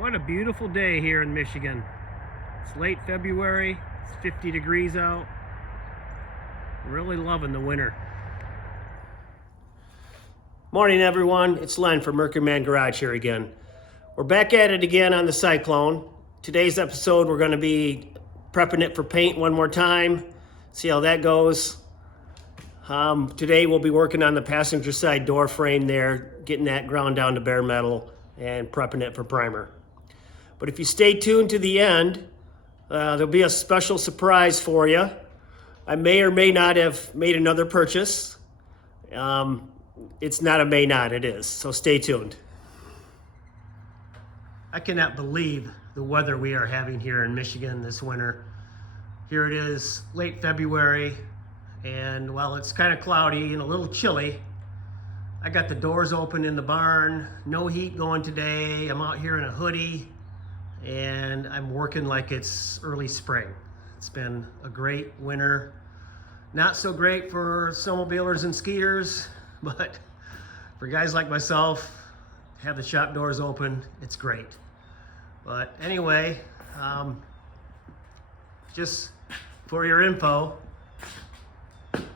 What a beautiful day here in Michigan. It's late February, it's 50 degrees out. Really loving the winter. Morning everyone, it's Len from Mercury Man Garage here again. We're back at it again on the Cyclone. Today's episode we're going to be prepping it for paint one more time, see how that goes. Today we'll be working on the passenger side door frame there, getting that ground down to bare metal and prepping it for primer. But if you stay tuned to the end, there'll be a special surprise for you. I may or may not have made another purchase. It's not a may not, it is. So stay tuned. I cannot believe the weather we are having here in Michigan this winter. Here it is, late February, and while it's kind of cloudy and a little chilly, I got the doors open in the barn, no heat going today. I'm out here in a hoodie, and I'm working like it's early spring. It's been a great winter. Not so great for snowmobilers and skiers, but for guys like myself, have the shop doors open, it's great. But anyway, just for your info,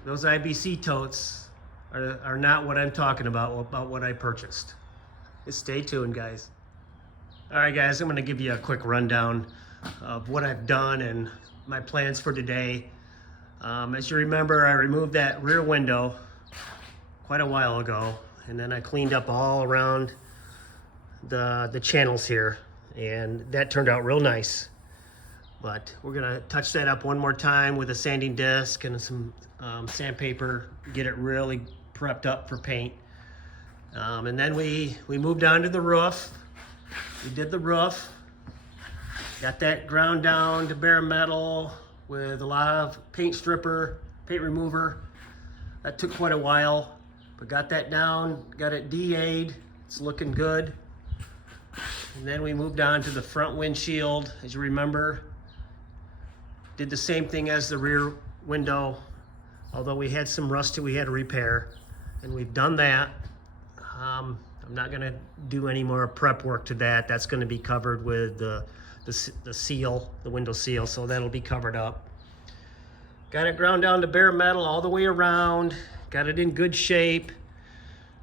those IBC totes are not what I'm talking about what I purchased. Just stay tuned, guys. All right, guys, I'm gonna give you a quick rundown of what I've done and my plans for today. As you remember, I removed that rear window quite a while ago, and then I cleaned up all around the channels here, and that turned out real nice. But we're gonna touch that up one more time with a sanding disc and some sandpaper, get it really prepped up for paint. And then we moved on to the roof. We did the roof, got that ground down to bare metal with a lot of paint stripper, paint remover. That took quite a while, but got that down, got it DA'd, it's looking good. And then we moved on to the front windshield. As you remember, did the same thing as the rear window, although we had some rust we had to repair, and we've done that. I'm not gonna do any more prep work to that. That's gonna be covered with the seal, the window seal, so that'll be covered up. Got it ground down to bare metal all the way around, got it in good shape.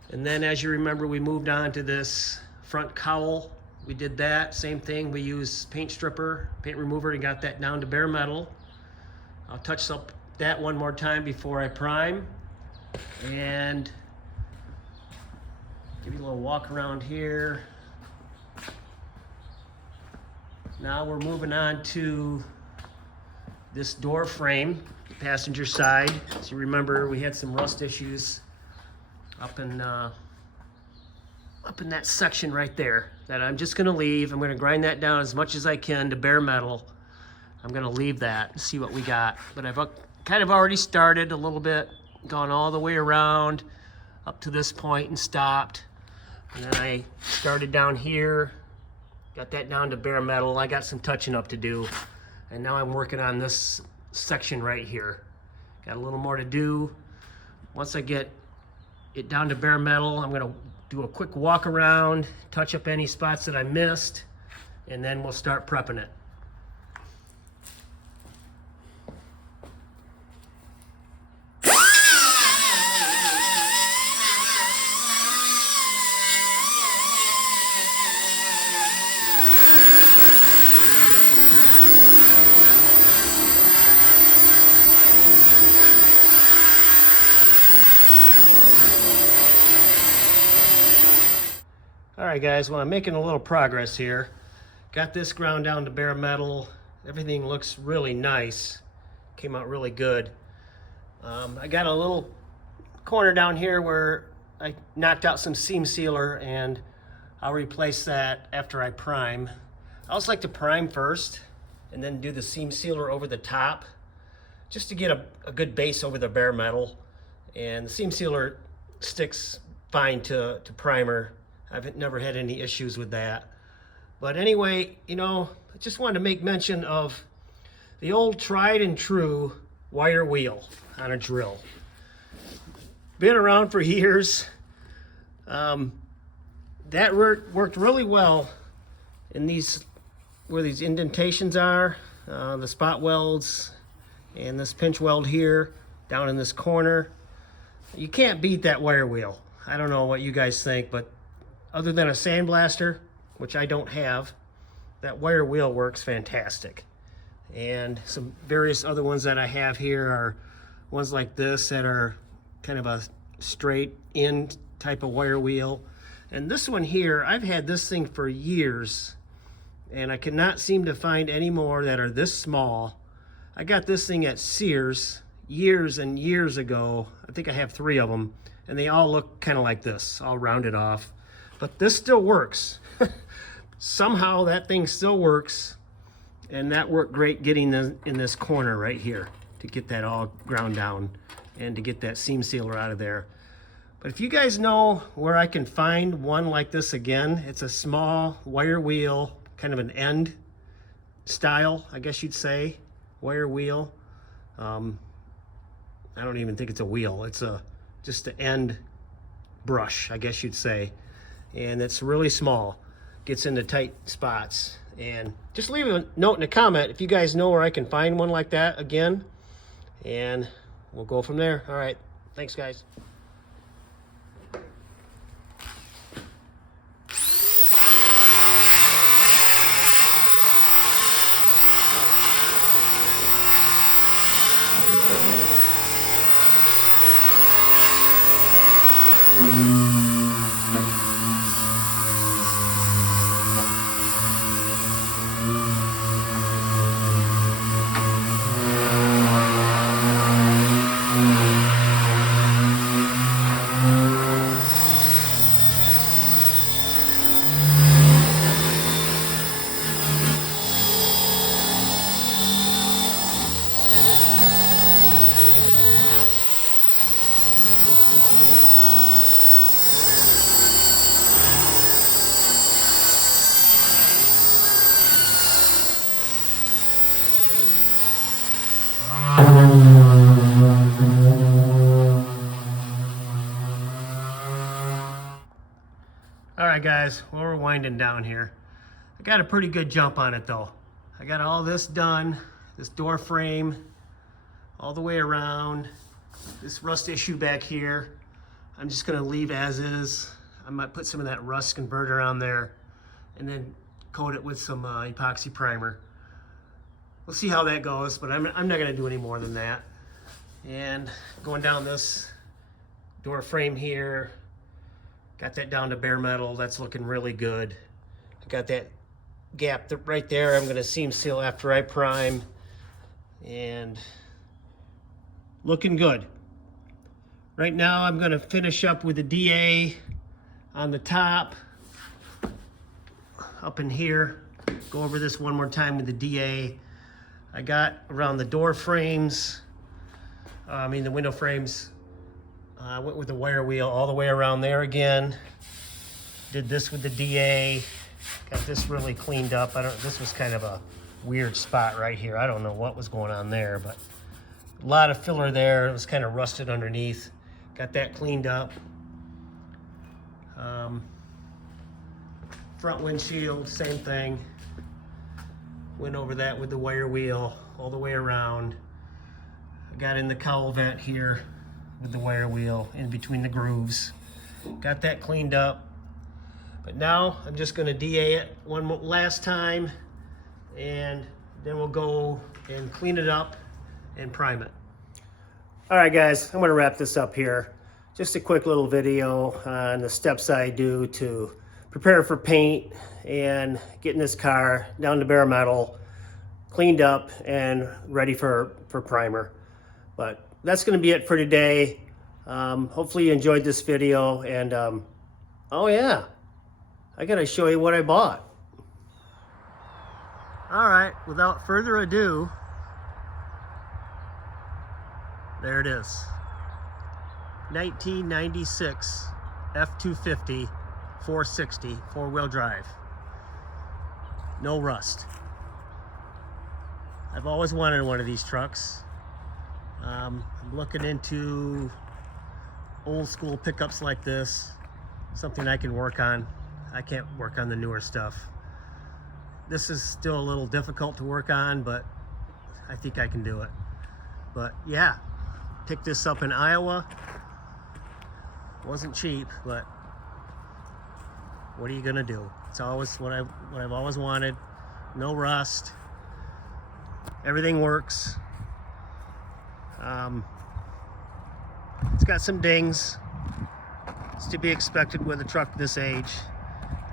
And then as you remember, we moved on to this front cowl. We did that, same thing. We used paint stripper, paint remover, and got that down to bare metal. I'll touch up that one more time before I prime. And give you a little walk around here. Now we're moving on to this door frame, the passenger side. As you remember, we had some rust issues up in that section right there that I'm just gonna leave. I'm gonna grind that down as much as I can to bare metal. I'm gonna leave that and see what we got. But I've kind of already started a little bit, gone all the way around up to this point and stopped. And then I started down here, got that down to bare metal. I got some touching up to do. And now I'm working on this section right here. Got a little more to do. Once I get it down to bare metal, I'm gonna do a quick walk around, touch up any spots that I missed, and then we'll start prepping it. All right, guys, well, I'm making a little progress here. Got this ground down to bare metal. Everything looks really nice. Came out really good. I got a little corner down here where I knocked out some seam sealer, and I'll replace that after I prime. I always like to prime first and then do the seam sealer over the top, just to get a good base over the bare metal. And the seam sealer sticks fine to primer. I've never had any issues with that. But anyway, you know, I just wanted to make mention of the old tried and true wire wheel on a drill. Been around for years. That worked really well in these, where these indentations are, the spot welds and this pinch weld here down in this corner. You can't beat that wire wheel. I don't know what you guys think, but other than a sandblaster, which I don't have, that wire wheel works fantastic. And some various other ones that I have here are ones like this that are kind of a straight in type of wire wheel. And this one here, I've had this thing for years, and I cannot seem to find any more that are this small. I got this thing at Sears years and years ago. I think I have 3 of them, and they all look kind of like this, all rounded off. But this still works. Somehow that thing still works, and that worked great getting in this corner right here to get that all ground down and to get that seam sealer out of there. But if you guys know where I can find one like this again, it's a small wire wheel, kind of an end style, I guess you'd say, wire wheel. I don't even think it's a wheel. It's just an end brush, I guess you'd say. And it's really small, gets into tight spots. And just leave a note in the comment if you guys know where I can find one like that again. And we'll go from there. All right, thanks guys. All right guys, well, we're winding down here. I got a pretty good jump on it though. I got all this done, this door frame all the way around, this rust issue back here. I'm just gonna leave as is. I might put some of that rust converter on there and then coat it with some epoxy primer. We'll see how that goes, but I'm not gonna do any more than that. And going down this door frame here, got that down to bare metal. That's looking really good. I got that gap right there. I'm gonna seam seal after I prime, and looking good. Right now I'm gonna finish up with the DA on the top up in here. Go over this one more time with the DA. I got around the door frames, the window frames. I went with the wire wheel all the way around there again. Did this with the DA. Got this really cleaned up. This was kind of a weird spot right here. I don't know what was going on there, but a lot of filler there. It was kind of rusted underneath. Got that cleaned up. Front windshield, same thing. Went over that with the wire wheel all the way around. I got in the cowl vent here with the wire wheel in between the grooves. Got that cleaned up. But now I'm just gonna DA it one last time, and then we'll go and clean it up and prime it. All right guys, I'm gonna wrap this up here. Just a quick little video on the steps I do to prepare for paint and getting this car down to bare metal, cleaned up and ready for primer. But that's gonna be it for today. Hopefully you enjoyed this video, and oh yeah, I gotta show you what I bought. All right, without further ado, there it is. 1996 F-250 460 four-wheel drive. No rust. I've always wanted one of these trucks. I'm looking into old school pickups like this, something I can work on. I can't work on the newer stuff. This is still a little difficult to work on, but I think I can do it. But yeah, picked this up in Iowa. Wasn't cheap, but what are you gonna do? It's always what I've always wanted. No rust. Everything works. It's got some dings. It's to be expected with a truck this age,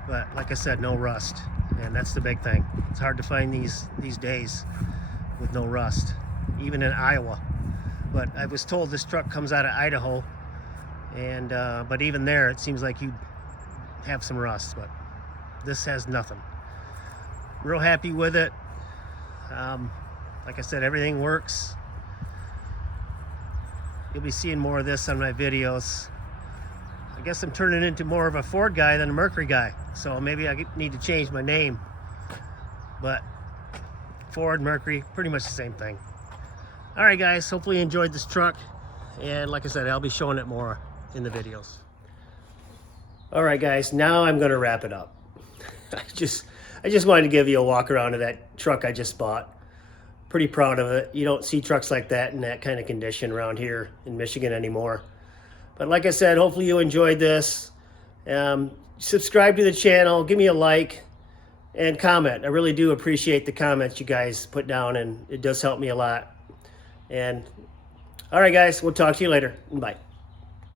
but like I said, no rust, and that's the big thing. It's hard to find these days with no rust, even in Iowa. But I was told this truck comes out of Idaho, and but even there, it seems like you'd have some rust, but this has nothing. Real happy with it. Like I said, everything works. You'll be seeing more of this on my videos. I guess I'm turning into more of a Ford guy than a Mercury guy, so maybe I need to change my name. But Ford, Mercury, pretty much the same thing. All right, guys, hopefully you enjoyed this truck, and like I said, I'll be showing it more in the videos. All right, guys, now I'm gonna wrap it up. I just wanted to give you a walk around of that truck I just bought. Pretty proud of it. You don't see trucks like that in that kind of condition around here in Michigan anymore. But like I said, hopefully you enjoyed this. Subscribe to the channel, give me a like, and comment. I really do appreciate the comments you guys put down, and it does help me a lot. And all right, guys, we'll talk to you later. Bye.